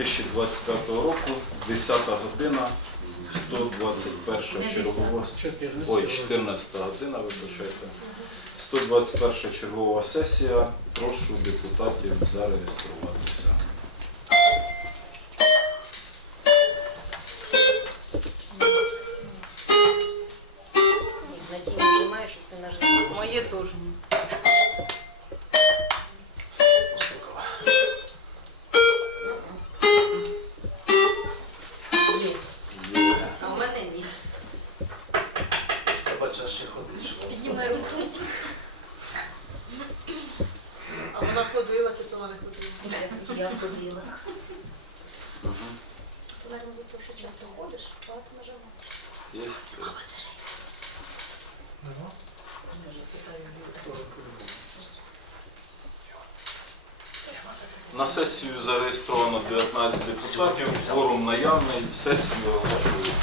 2025 року, 10 година, 121 чергова. Ой, 14 година, вибачайте. 121 чергова сесія. Прошу депутатів зареєструватися. Часто ходиш, багато нажимаєш. Є. Даже питаю. На сесію зареєстровано 19 депутатів, форум наявний, сесію оголошую.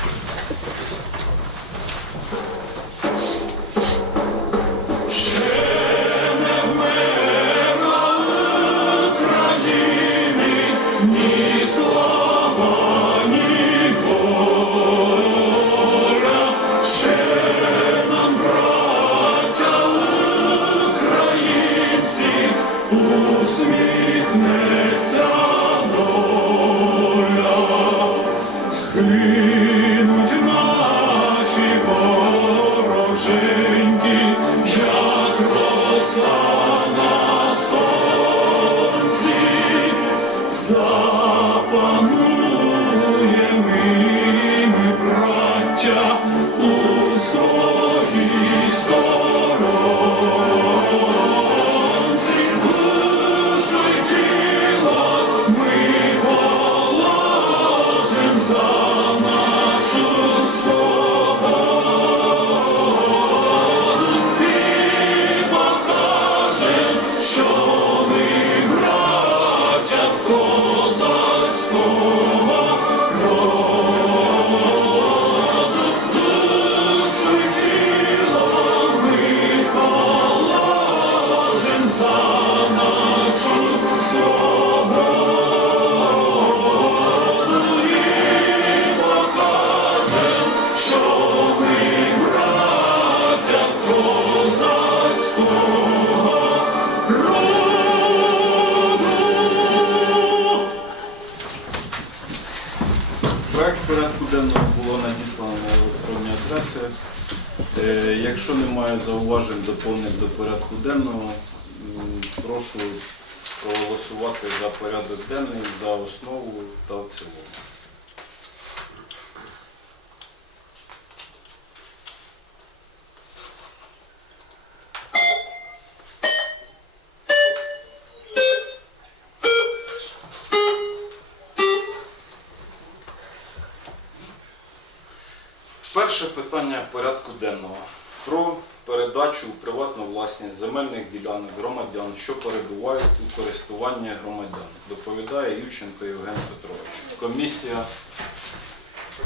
Якщо немає зауважень доповнень до порядку денного, прошу проголосувати за порядок денний за основу та в цілому. Перше питання порядку денного про передачу у приватну власність земельних ділянок громадян, що перебувають у користуванні громадян. Доповідає Ющенко Євген Петрович. Комісія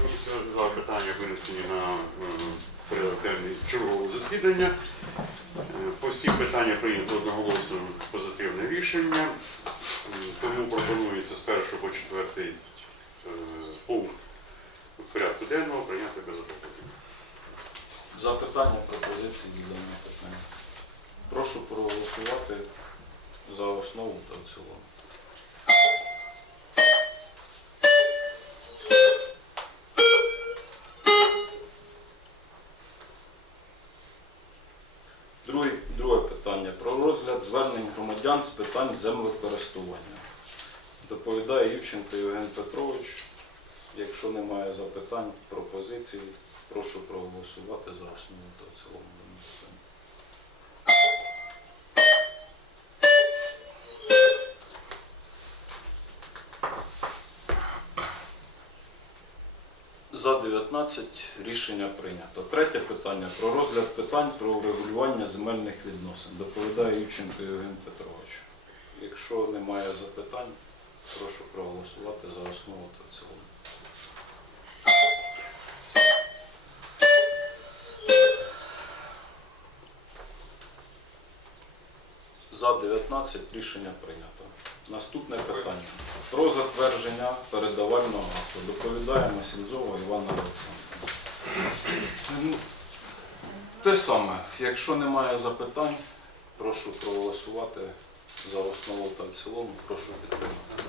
Комісія розглядала питання винесені на е, порядок чергового засідання. Е, По всім питанням прийнято одноголосно позитивне рішення. Тому пропонується з 1 по 4 пункт порядку денного прийняти без обговорення. Запитання, пропозиції до даного питання. Прошу проголосувати за основу та в цілому. Друге, друге питання про розгляд звернень громадян з питань землекористування. Доповідає Ющенко Євген Петрович. Якщо немає запитань, пропозицій, прошу проголосувати за основу та в цілому. питання. За 19 рішення прийнято. Третє питання про розгляд питань про врегулювання земельних відносин. Доповідає Ющенко Євген Петрович. Якщо немає запитань, прошу проголосувати за основу та в цілому. За 19 рішення прийнято. Наступне питання. Про затвердження передавального акту. Доповідаємо Сінзова Івана Олександрівна. Ну, Те саме, якщо немає запитань, прошу проголосувати за основу та в цілому. Прошу підтримати.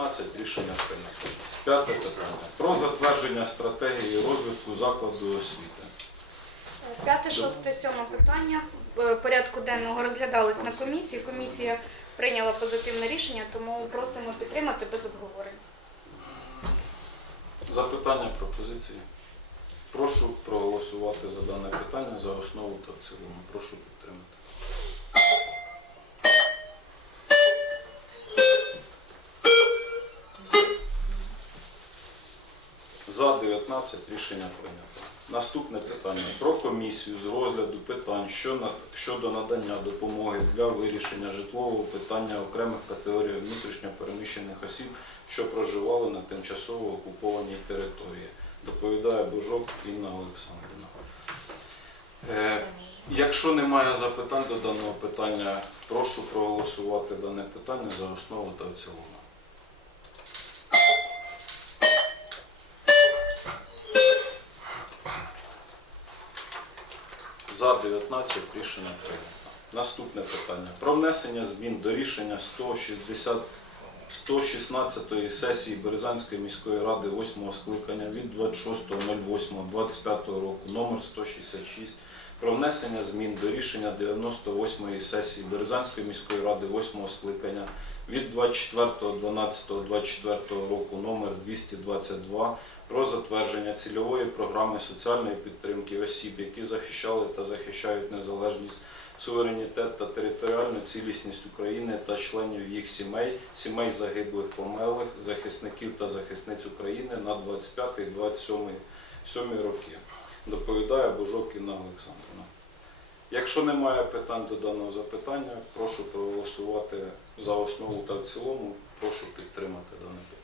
За 19 рішення прийнято. П'яте питання. Про затвердження стратегії розвитку закладу освіти. П'яте, шосте, сьоме питання е, порядку денного розглядались на комісії. Комісія прийняла позитивне рішення, тому просимо підтримати без обговорень. Запитання, пропозиції. Прошу проголосувати за дане питання за основу та в цілому. Прошу підтримати. За 19 рішення прийнято. Наступне питання про комісію з розгляду питань щодо надання допомоги для вирішення житлового питання окремих категорій внутрішньопереміщених осіб, що проживали на тимчасово окупованій території. Доповідає Бужок Інна Олександрівна. Е, Якщо немає запитань до даного питання, прошу проголосувати дане питання за основу та в цілому. 19 рішення прийнято. Наступне питання. Про внесення змін до рішення 160 116 сесії Березанської міської ради 8 скликання від 26.08.25 року номер 166 про внесення змін до рішення 98-ї сесії Березанської міської ради 8 скликання від 24.12.24 року номер 222 про затвердження цільової програми соціальної підтримки осіб, які захищали та захищають незалежність, суверенітет та територіальну цілісність України та членів їх сімей, сімей загиблих померлих, захисників та захисниць України на 25-27 роки. Доповідає Божок Інна Олександрівна. Якщо немає питань до даного запитання, прошу проголосувати за основу та в цілому. Прошу підтримати дане питання.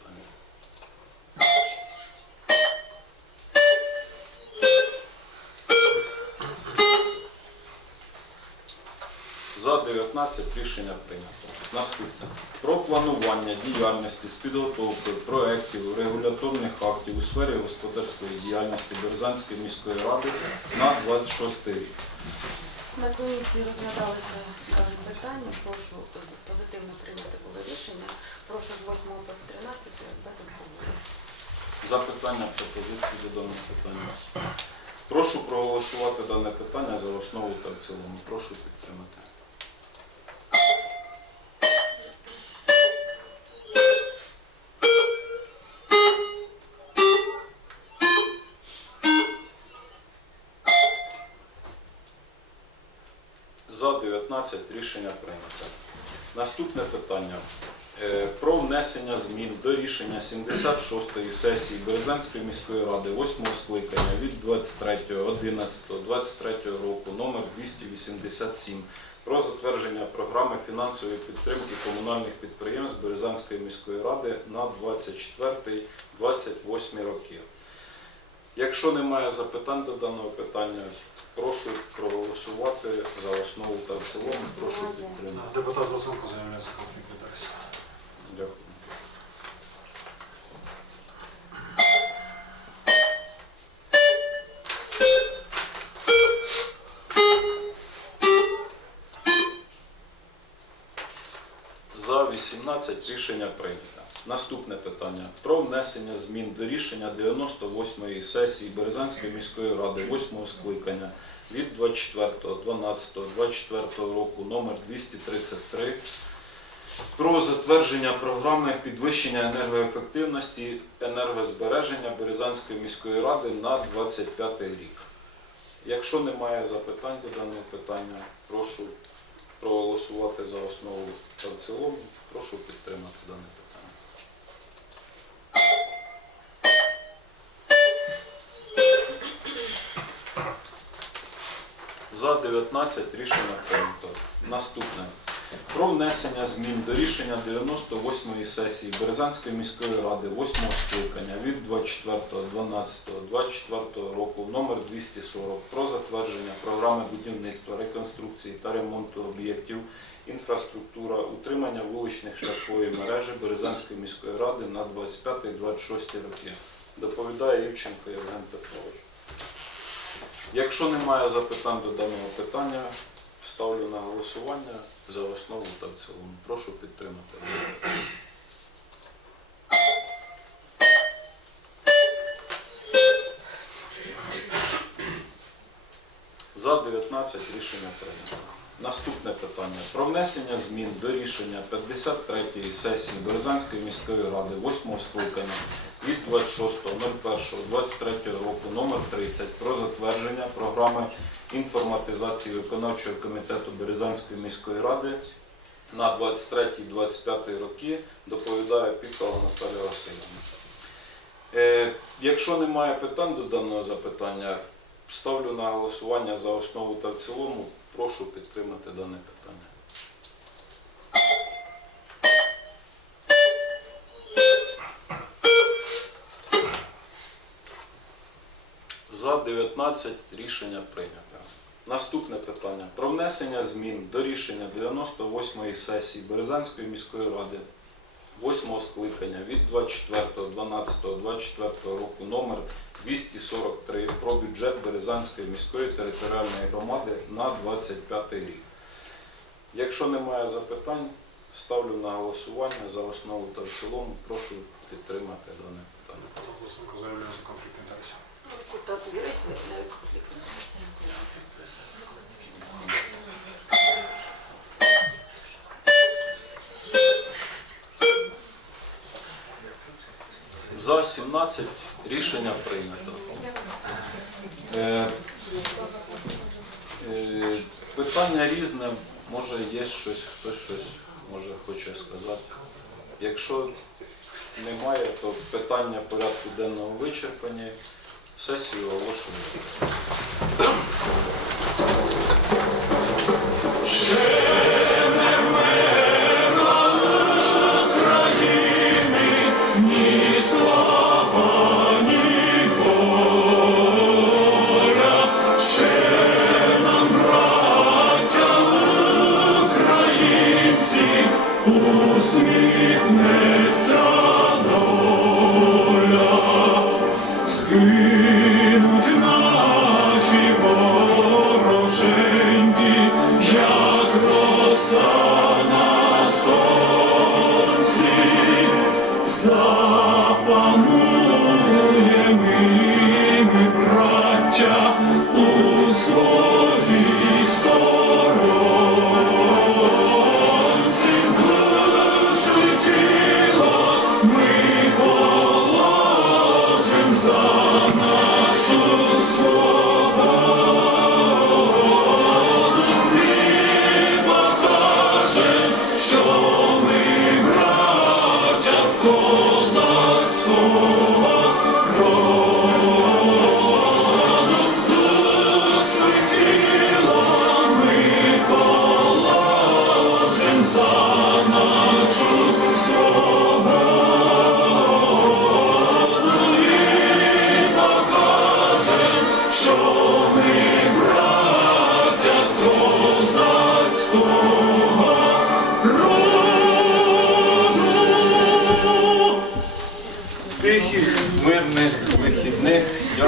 19 рішення прийнято. Наступне. Про планування діяльності з підготовкою проєктів, регуляторних актів у сфері господарської діяльності Березанської міської ради на 26 рік. На комісії розглядалися дане питання. Прошу позитивно прийняти було рішення. Прошу з 8 по 13 без обговорення. Запитання, пропозиції до даного питання. Прошу проголосувати дане питання за основу та в цілому. Прошу підтримати. За 19 рішення прийнято. Наступне питання. Е, Про внесення змін до рішення 76-ї сесії Березанської міської ради 8 скликання від 23.11.23 року номер 287 про затвердження програми фінансової підтримки комунальних підприємств Березанської міської ради на 24-28 роки. Якщо немає запитань до даного питання, прошу проголосувати за основу та в цілому. Прошу підтримати. Депутат Луценко заявляється конфлікт інтересів. Дякую. 18 рішення прийнято. Наступне питання про внесення змін до рішення 98-ї сесії Березанської міської ради 8-го скликання від 24.12.24 року номер 233 про затвердження програми підвищення енергоефективності енергозбереження Березанської міської ради на 25 рік. Якщо немає запитань до даного питання, прошу проголосувати за основу та в цілому. Прошу підтримати дане питання. За 19 рішення прийнято. Наступне. Про внесення змін до рішення 98-ї сесії Березанської міської ради 8-го скликання від 24.12.24 року номер 240 про затвердження програми будівництва, реконструкції та ремонту об'єктів інфраструктура, утримання вуличних шляхової мережі Березанської міської ради на 25-26 роки. Доповідає Євченко Євген Петрович. Якщо немає запитань до даного питання, ставлю на голосування за основу та в цілому. Прошу підтримати. За 19 рішення прийнято. Наступне питання про внесення змін до рішення 53-ї сесії Березанської міської ради 8-го скликання від 26.01.23 року номер 30 про затвердження програми інформатизації виконавчого комітету Березанської міської ради на 23-25 роки доповідає Пікала Наталія Васильівна. Е, якщо немає питань до даного запитання, ставлю на голосування за основу та в цілому. Прошу підтримати дане питання. За 19 рішення прийнято. Наступне питання про внесення змін до рішення 98-ї сесії Березанської міської ради 8 скликання від 24.12.24 року номер 243 про бюджет Березанської міської територіальної громади на 25 рік. Якщо немає запитань, ставлю на голосування за основу та в цілому. Прошу підтримати дане питання. Лисенко за конфлікт інтересів. Інтересів. За 17 рішення прийнято. Е, е, питання різне, може є щось, хтось щось може хоче сказати. Якщо немає, то питання порядку денного вичерпані. Сесію оголошую.